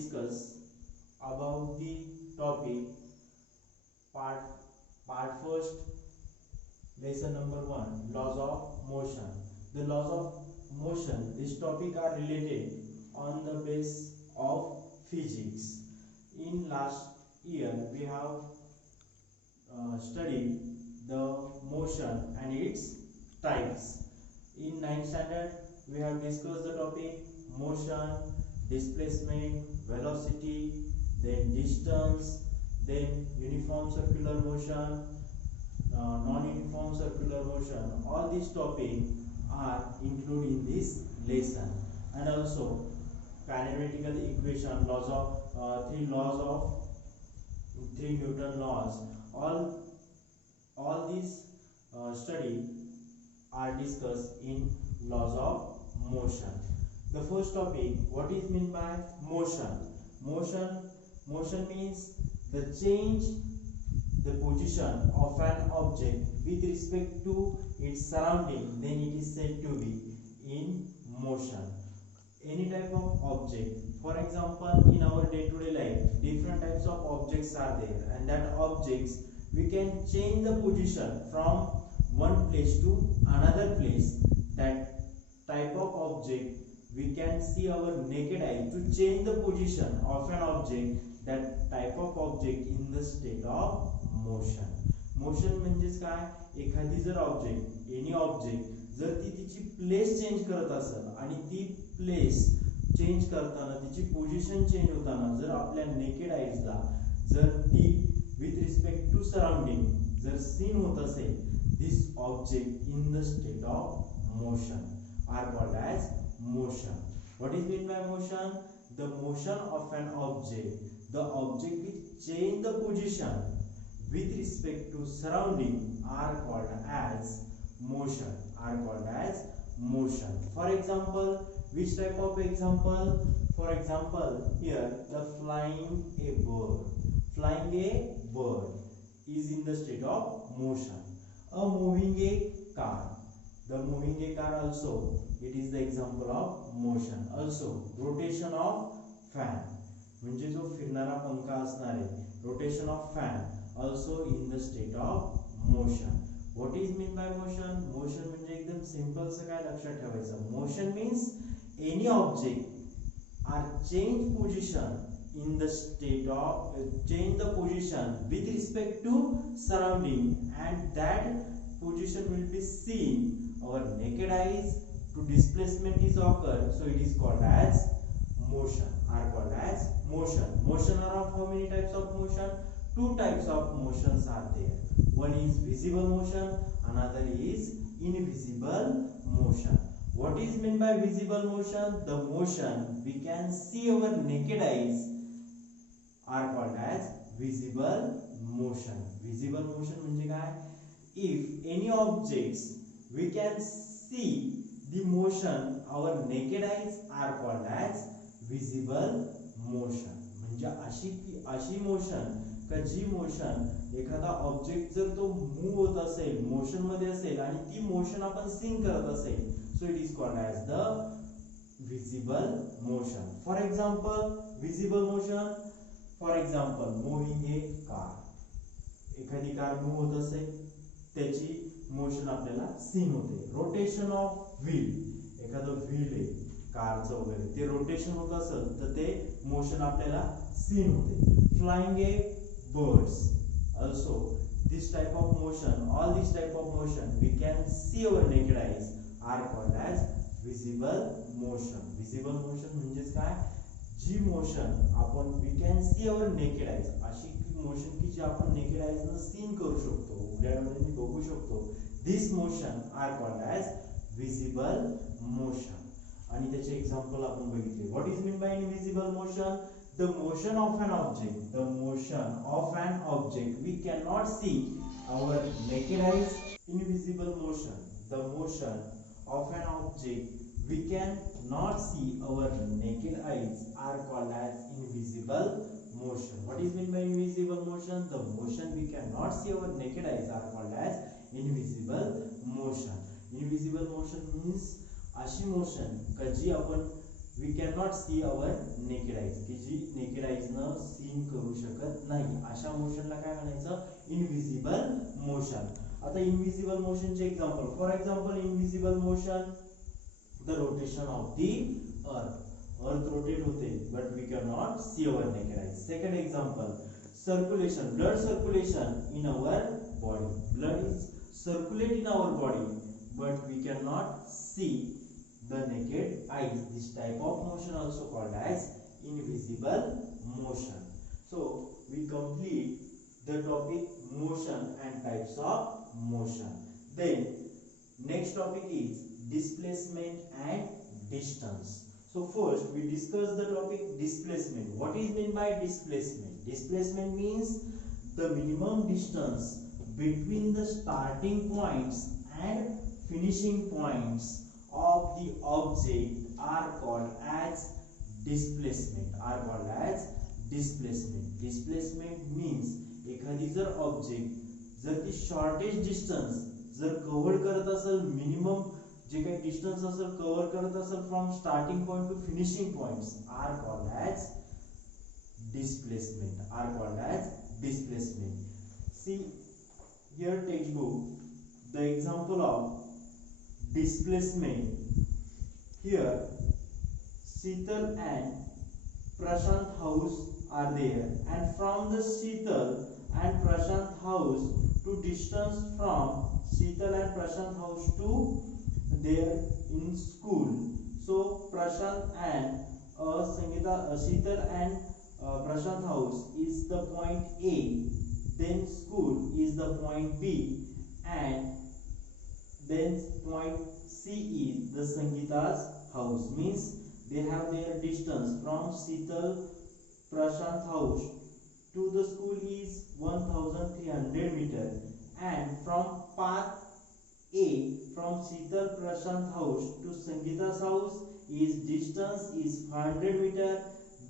discuss about the topic part first, lesson number 1, laws of motion. The laws of motion, this topic are related on the base of physics. In last year we have studied the motion and its types. In 9th standard we have discussed the topic motion, displacement, velocity, then distance, then uniform circular motion, non-uniform circular motion. All these topics are included in this lesson, and also kinematical equation, laws of three Newton laws. All these study are discussed in laws of motion. The first topic, what is meant by motion? Motion means the change the position of an object with respect to its surrounding, then it is said to be in motion. Any type of object, for example, in our day-to-day life, different types of objects are there, and that objects we can change the position from one place to another place. That type of object we can see our naked eye to change the position of an object. That type of object in the state of motion. Motion म्हणजेच काय, एखादी जर object, any object जर ती तिची place change करत असेल आणि ती प्लेस चेंज करताना तिची पोझिशन चेंज होताना जर आपल्या नेकेड आईजला जर ती विथ रिस्पेक्ट टू सराउंडिंग जर सीन होत असेल, this object in the state of motion are called as motion. What is meant by motion? The motion of an object. The object which change the position with respect to surrounding are called as motion. Are called as motion. For example, which type of example? For example, here the flying a bird. Flying a bird is in the state of motion. A moving a car. The moving a car also, it is the example of motion. Also rotation of fan, म्हणजे जो फिरणारा पंखा असणार आहे, rotation of fan also in the state of motion. What is meant by motion? Motion म्हणजे एकदम simple सा काय लक्षात ठेवायचं. Motion means any object are change position in the state of change the position with respect to surrounding, and that position will be seen our naked eyes to displacement is occurred, so it is called as motion. Are called as motion. Motion are of how many types of motion? Two types of motions are there. One is visible motion, another is invisible motion. What is meant by visible motion? The motion we can see our naked eyes are called as visible motion. Visible motion म्हणजे काय? If any objects we can see the motion, our naked eyes are called as visible motion. म्हणजे अशी motion का जी motion एखादा object जर तो move होत असेल, मोशन मध्ये असेल आणि ती मोशन आपण सीन करत असेल, so it is called as the visible motion. For example visible motion, for example moving a car. एखादी कार मूव होत असेल त्याची मोशन आपल्याला सीन होते. रोटेशन ऑफ व्हील, एखादं व्हील आहे कारचं वगैरे, ते रोटेशन होत असेल तर ते मोशन आपल्याला सीन होते. Flying A birds also this type of motion, all this type of motion we can see our naked eyes are called as visible motion. Visible motion म्हणजेच काय, जी मोशन आपण we can see our naked eyes, अशी motion की जी आपण naked eyes ने scene करू शकतो, उघड्या डोळ्यांनी बघू शकतो, this motion are called as visible motion. आणि त्याचे एक्झाम्पल आपण बघितले. What is meant by invisible motion? The motion of an object, the motion of an object we cannot see our naked eyes. Invisible motion, the motion of an object we cannot see our naked eyes are called as invisible motion. What is meant by invisible motion? The motion we cannot see our naked eyes are called as invisible motion. Invisible motion means अशी motion का जी आपण we can not see our naked eyes, की जी naked आईजनं scene करू शकत नाही, अशा मोशनला काय म्हणायचं, इनव्हिजिबल मोशन. आता इनव्हिजिबल मोशनचे example, for example invisible motion, the rotation of the earth rotate होते but we can not see our naked eyes. Second example, circulation, blood circulation in our body, blood is circulate in our body but we cannot see the naked eye. This type of motion also called as invisible motion. So we complete the topic motion and types of motion. Then next topic is displacement and distance. So first we discuss the topic displacement. What is meant by displacement? Displacement means the minimum distance between the starting points and finishing points of the object are called as displacement. Displacement means एखादी जर object जर ती shortest distance जर cover करत असेल, minimum जे काही distance असेल cover करत असेल from starting point to finishing points are called as displacement. See here textbook, the example of displacement. Here Sheetal and Prashant house are there, and from the Sheetal and Prashant house to distance from Sheetal and Prashant house to their in school. So Prashant and Sheetal and Prashant house is the point A, then school is the point B, and then point C is the Sangeeta's house. Means they have their distance from Sheetal Prashant house to the school is 1300 meter, and from path A from Sheetal Prashant house to Sangeeta's house is distance is 500 meter.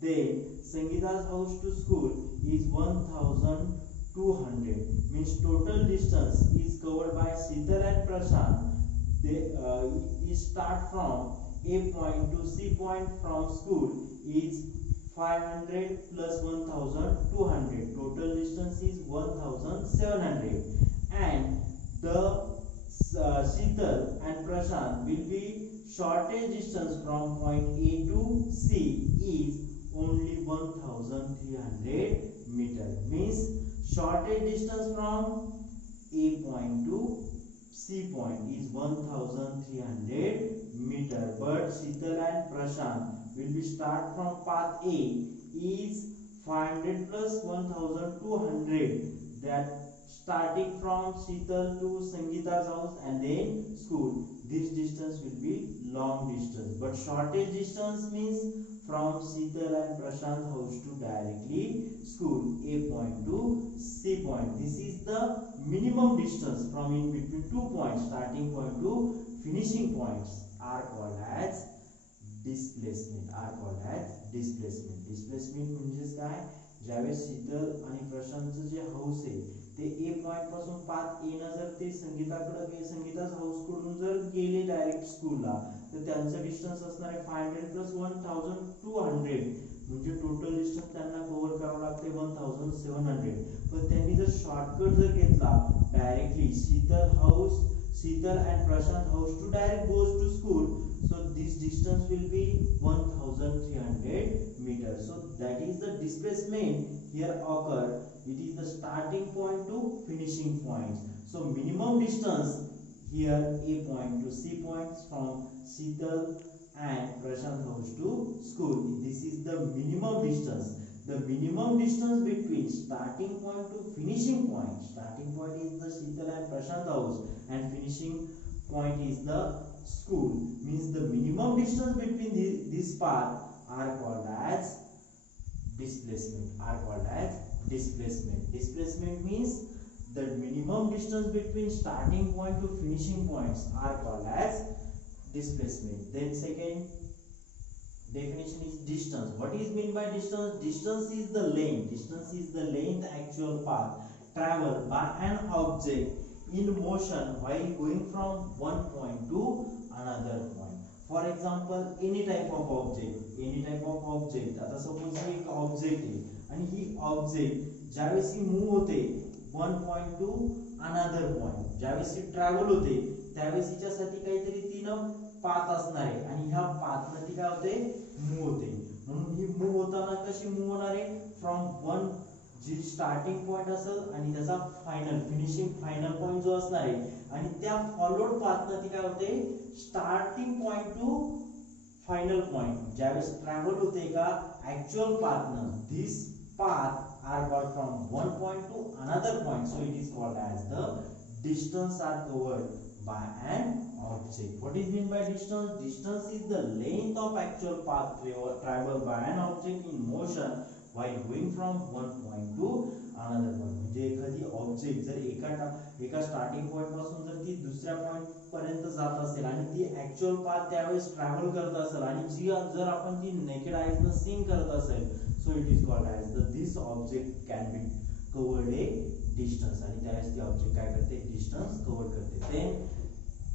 Then Sangeeta's house to school is 1200. Means total distance is covered by Sheetal and Prashant. They start from A point to C point from school is 500 plus 1200. Total distance is 1700. And the Sheetal and Prashant will be shortest distance from point A to C is only 1300 meter. Means shortest distance from A point to C point is 1300 meter, but Sheetal and Prashant will be start from path A is 500 plus 1200, that starting from Sheetal to Sangeeta's house and then school. This distance will be long distance, but shortest distance means from Sheetal and Prashant house to directly school, A point to C point. This is the minimum distance from in between two points, starting point to finishing points are called as displacement. Displacement म्हणजे काय, ज्यावेळेस शीतल आणि प्रशांतचं जे house आहे ते ए point पासून path ए न जर ते संगीताकडे संगीताच हाऊस कडून जर गेले डायरेक्ट स्कूलला तर त्यांचं डिस्टन्स असणार आहे 500 प्लस 1200, म्हणजे टोटल डिस्टन्स त्यांना कव्हर करावं लागते 1700. पण त्यांनी जर शॉर्टकट जर घेतला directly Sheetal and Prashant house to direct goes to school, so this distance will be 1300 meters. So that is the displacement here occur. It is the starting point to finishing point. So minimum distance here A point to C point from Sheetal and Prashant house to school. This is the minimum distance. The minimum distance between starting point to finishing point. Starting point is the Sheetal and Prashant house, and finishing point is the school. Means the minimum distance between this path are called as displacement. Displacement means the minimum distance between starting point to finishing points are called as displacement. Then second definition is distance. What is meant by distance? Distance is the length actual path traveled by an object in motion while going from one point to another point. For example any type of object, आता suppose ही एक object आहे आणि ही object ज्यावेळेस ही move होते one point two another point, ज्यावेळेस ही travel होते त्यावेळेस हिच्यासाठी काहीतरी तीन पाथ असणार आहे आणि ह्या पाथनं ती काय होते मूव्ह होते. म्हणून ही मूव्ह होताना कशी मूव्ह होणार आहे, फ्रॉम वन जी स्टार्टिंग पॉइंट असेल आणि त्याचा फायनल पॉइंट जो असणार आहे आणि त्या फॉलोड पाथनं ती काय होते starting point to final point ज्यावेळेस ट्रॅव्हल होते का ऍक्च्युअल पाथनं, this path are got from one point to another point, so it is called as the distance are covered by an object. What is meant by distance? Distance is the length of actual path traveled by an object in motion while going from one point to another point. म्हणजे एखादी object जर एका starting point पासून जर ती दुसऱ्या point पर्यंत जात असेल आणि ती ऍक्च्युअल पाथ त्यावेळेस ट्रॅव्हल करत असेल आणि जी जर आपण ती नेकेड आईज न सीन करत असेल, so it is called as this object can be covered a distance आणि त्यावेळेस ती ऑब्जेक्ट काय करते डिस्टन्स कव्हर करते.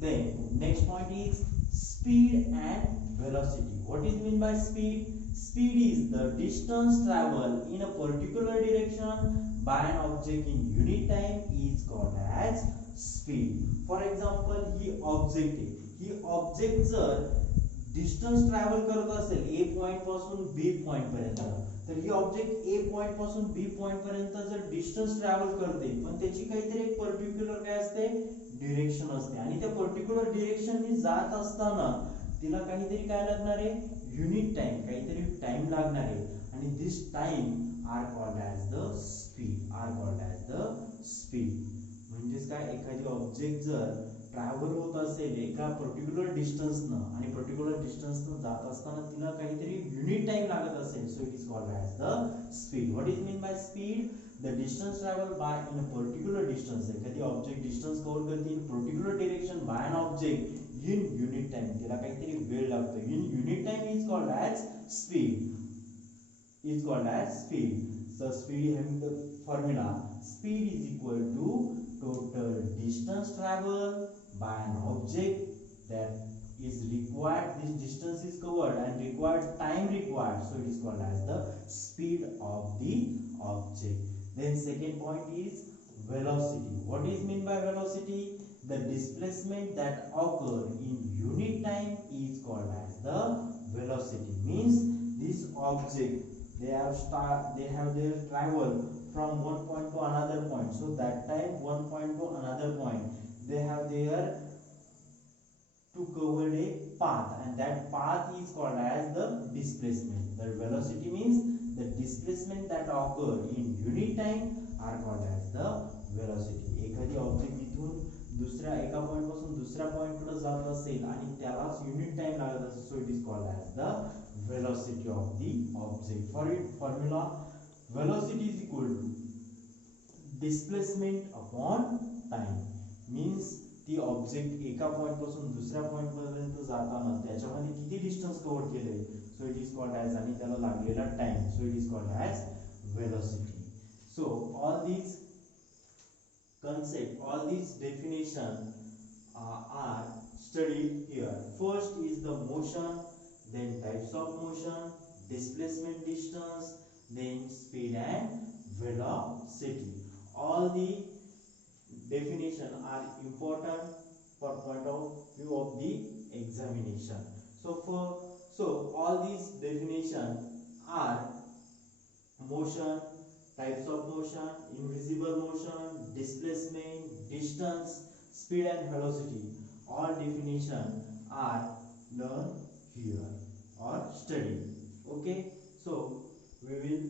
then next point is speed and velocity. What is mean by speed? Speed is the distance traveled in a particular direction by an object in unit time is called as speed. For example, he object जर distance travel करत असेल ए point पासून B point पर्यंत, तर ही object A point पासून B point पर्यंत जर distance travel करते पण त्याची काहीतरी एक पर्टिक्युलर काय असते डिरेक्शन असते आणि त्या पर्टिक्युलर डिरेक्शननी जात असताना तिला काहीतरी काय लागणार आहे युनिट टाइम, काहीतरी टाइम लागणार आहे आणि this time are called as the speed. म्हणजेच काय एखादी ऑब्जेक्ट जर ट्रॅव्हल होत असेल एका पर्टिक्युलर डिस्टन्सनं आणि पर्टिक्युलर डिस्टन्सनं जात असताना तिला काहीतरी युनिट टाइम लागत असेल, so it is called as the speed. What is mean by speed? The distance travel by in a particular distance, एखादी ऑब्जेक्ट डिस्टन्स कव्हर करते इन particular direction by an object in unit time, तिला काहीतरी वेळ लागतो in unit time is called as speed. So speed having the formula, speed is equal to total distance traveled by an object that is required, this distance is covered and required time required, so it is called as the speed of the object. Then second point is velocity. What is mean by velocity? The displacement that occur in unit time is called as the velocity. Means this object they have their travel from one point to another point, so that time one point to another point they have their to cover a path and that path is called as the displacement. The velocity means the displacement that occur in unit time are called as the velocity. एखादी object इथून दुसऱ्या एका point पासून दुसऱ्या point कडे जात असेल आणि त्यालाच युनिट टाइम लागत असेल, so it is called as the velocity of the object. For it formula, velocity is equal to displacement upon time. Means ती ऑब्जेक्ट एका पॉइंट पासून दुसऱ्या पॉइंट पर्यंत जाताना त्याच्यामध्ये किती डिस्टन्स कव्हर केले, सो इट इज कॉल्ड ॲज आणि त्याला लागलेला time, so it is called as velocity. So all these concept, all these definition are studied here. First is the motion, then types of motion, displacement distance, then speed and velocity. All the definition are important for point of view of the examination. So all these definition are motion, types of motion, invisible motion, displacement, distance, speed and velocity. All definition are learned here or study. Okay, so we will